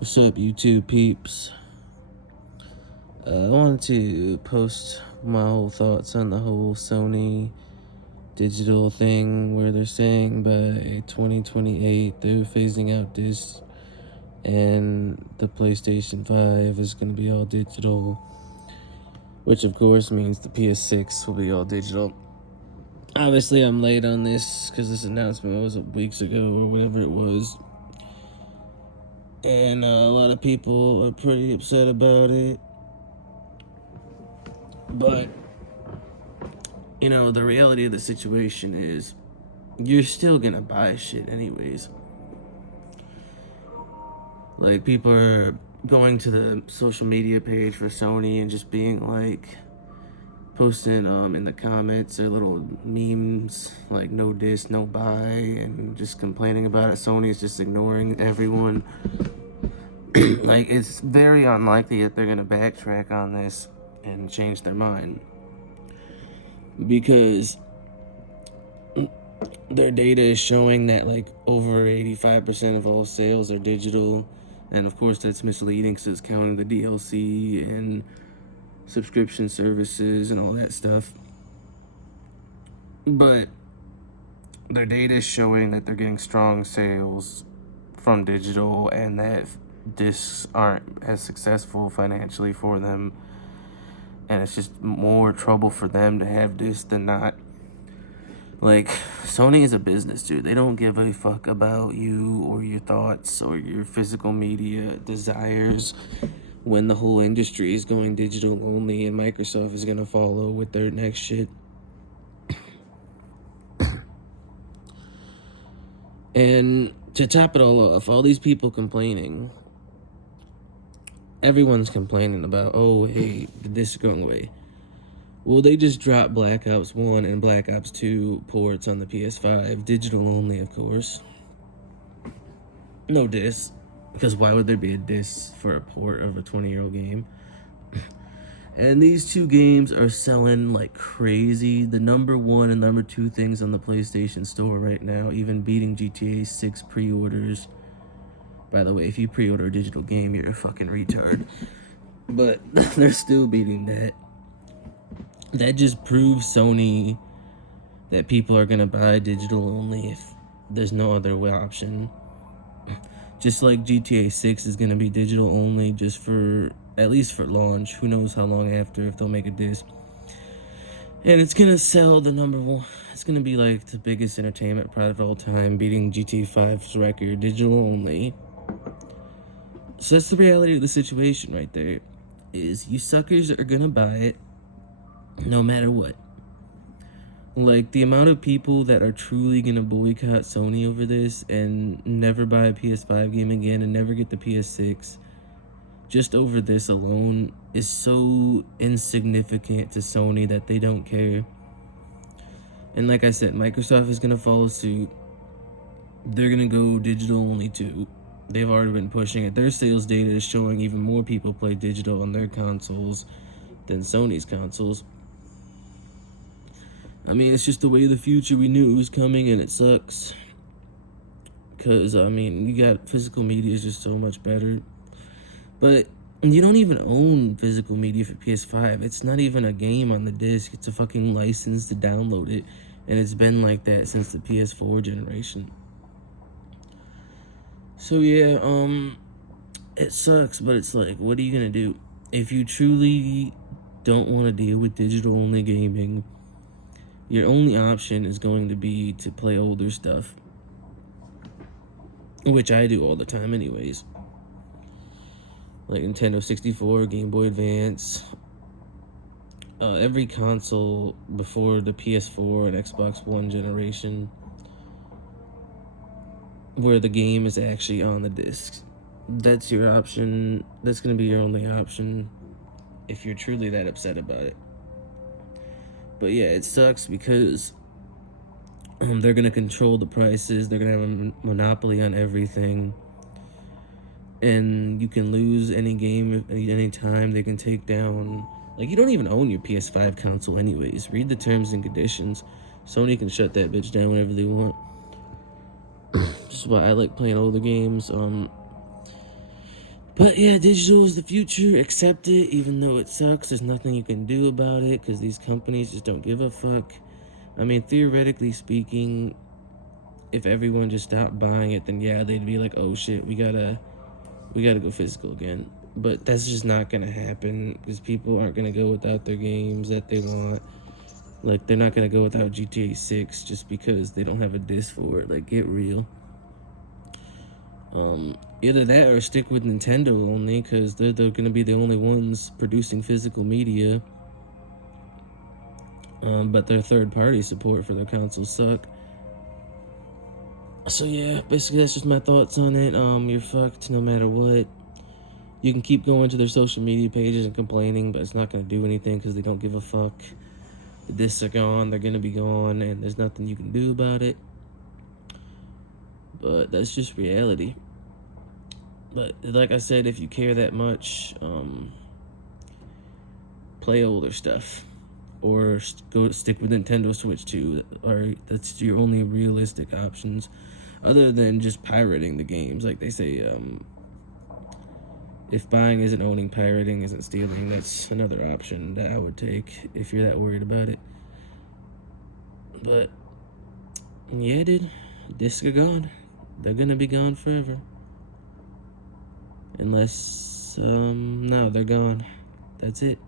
What's up, YouTube peeps? I wanted to post my whole thoughts on the whole Sony digital thing where they're saying by 2028 they're phasing out discs and the PlayStation 5 is going to be all digital, which of course means the PS6 will be all digital. Obviously, I'm late on this because this announcement was weeks ago or whatever it was. And a lot of people are pretty upset about it. But, the reality of the situation is you're still gonna buy shit anyways. Like, people are going to the social media page for Sony and just being like, posting in the comments their little memes like no diss, no buy, and just complaining about it. Sony's just ignoring everyone. Like, it's very unlikely that they're gonna backtrack on this and change their mind, because their data is showing that like over 85% of all sales are digital, and of course that's misleading because it's counting the DLC and subscription services and all that stuff. But their data is showing that they're getting strong sales from digital and that discs aren't as successful financially for them, and it's just more trouble for them to have discs than not. Like, Sony is a business, dude. They don't give a fuck about you or your thoughts or your physical media desires when the whole industry is going digital only and Microsoft is gonna follow with their next shit. And to top it all off, all these people complaining, everyone's complaining about, oh, hey, this is going away. Well, they just dropped Black Ops 1 and Black Ops 2 ports on the PS5, digital only, of course. No disc, because why would there be a disc for a port of a 20-year-old game? And these two games are selling like crazy. The number one and number two things on the PlayStation Store right now, even beating GTA 6 pre-orders. By the way, if you pre-order a digital game, you're a fucking retard. But they're still beating that. That just proves Sony that people are gonna buy digital only if there's no other option. Just like GTA 6 is gonna be digital only just for, at least for launch. Who knows how long after, if they'll make a disc. And it's gonna sell the number one. It's gonna be like the biggest entertainment product of all time, beating GTA 5's record, digital only. So that's the reality of the situation right there. Is you suckers are gonna buy it no matter what. Like, the amount of people that are truly gonna boycott Sony over this and never buy a PS5 game again and never get the PS6 just over this alone is so insignificant to Sony that they don't care. And like I said, Microsoft is gonna follow suit. They're gonna go digital only too. They've already been pushing it. Their sales data is showing even more people play digital on their consoles than Sony's consoles. I mean, it's just the way of the future. We knew it was coming, and it sucks. Because, I mean, you got physical media is just so much better. But you don't even own physical media for PS5. It's not even a game on the disc. It's a fucking license to download it. And it's been like that since the PS4 generation. So, yeah, it sucks, but it's like, what are you going to do? If you truly don't want to deal with digital-only gaming, your only option is going to be to play older stuff, which I do all the time anyways. Like Nintendo 64, Game Boy Advance, every console before the PS4 and Xbox One generation where the game is actually on the discs. That's your option. That's going to be your only option if you're truly that upset about it. But yeah, it sucks because they're going to control the prices. They're going to have a monopoly on everything. And you can lose any game any time. They can take down... Like, you don't even own your PS5 console anyways. Read the terms and conditions. Sony can shut that bitch down whenever they want. Just why I like playing older games. But yeah, digital is the future. Accept it, even though it sucks. There's nothing you can do about it because these companies just don't give a fuck. I mean, theoretically speaking, if everyone just stopped buying it, then yeah, they'd be like, oh shit, we gotta go physical again. But that's just not gonna happen because people aren't gonna go without their games that they want. Like, they're not gonna go without GTA 6 just because they don't have a disc for it. Like, get real. Either that or stick with Nintendo only, because they're going to be the only ones producing physical media. But their third-party support for their consoles suck. So yeah, basically that's just my thoughts on it. You're fucked no matter what. You can keep going to their social media pages and complaining, but it's not going to do anything because they don't give a fuck. The discs are gone, they're going to be gone, and there's nothing you can do about it. But that's just reality. But like I said, if you care that much, play older stuff, or go stick with Nintendo Switch 2, or that's your only realistic options, other than just pirating the games. Like they say, if buying isn't owning, pirating isn't stealing. That's another option that I would take if you're that worried about it. But yeah, dude, discs are gone. They're gonna be gone forever. Unless, no, they're gone. That's it.